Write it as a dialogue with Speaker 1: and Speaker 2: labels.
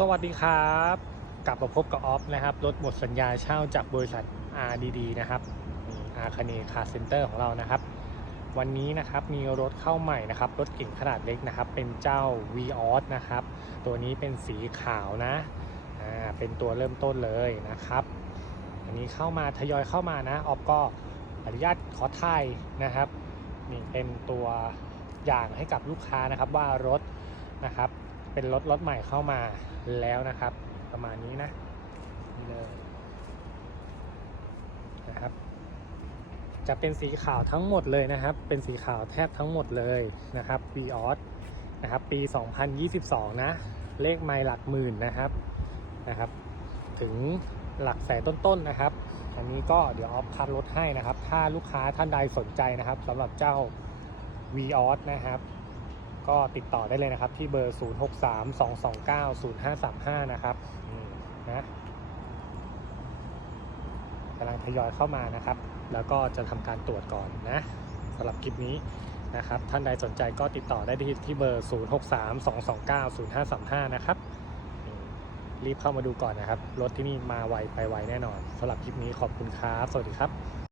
Speaker 1: สวัสดีครับ กลับมาพบกับออฟนะครับ รถหมดสัญญาเช่าจากบริษัท RDD นะครับอาคาเนคาร์เซ็นเตอร์ของเรานะครับ วันนี้นะครับมีรถเข้าใหม่นะครับ รถเก๋งขนาดเล็กนะครับ เป็นเจ้า v ีออสนะครับ ตัวนี้เป็นสีขาวนะอ่าเป็นตัวเริ่มต้นเลยนะครับ อันนี้เข้ามาทยอยเข้ามานะออฟก็อนุญาตขอถ่ายนะครับนี่เป็นตัวอย่างให้กับลูกค้านะครับว่ารถนะครับ เป็นรถรถใหม่เข้ามาแล้วนะครับ ประมาณนี้นะนี่เลยนะครับ จะเป็นสีขาวทั้งหมดเลยนะครับ เป็นสีขาวแทบทั้งหมดเลยนะครับ v ีออสนะครับ ปี 2022 นะ เลขไมล์หลักหมื่นนะครับนะครับ ถึงหลักแสนต้นๆนะครับ อันนี้ก็เดี๋ยวออฟคัดรถให้นะครับ ถ้าลูกค้าท่านใดสนใจนะครับสำหรับเจ้า v ีออสนะครับ ก็ติดต่อได้เลยนะครับ ที่เบอร์ 0632290535 นะครับนี่นะกำลังทยอยเข้ามานะครับ แล้วก็จะทำการตรวจก่อนนะสำหรับคลิปนี้นะครับ ท่านใดสนใจก็ติดต่อได้ที่ที่เบอร์ 0632290535 นะครับนี่รีบเข้ามาดูก่อนนะครับ รถที่นี่มาไวไปไวแน่นอนสำหรับคลิปนี้ขอบคุณครับ สวัสดีครับ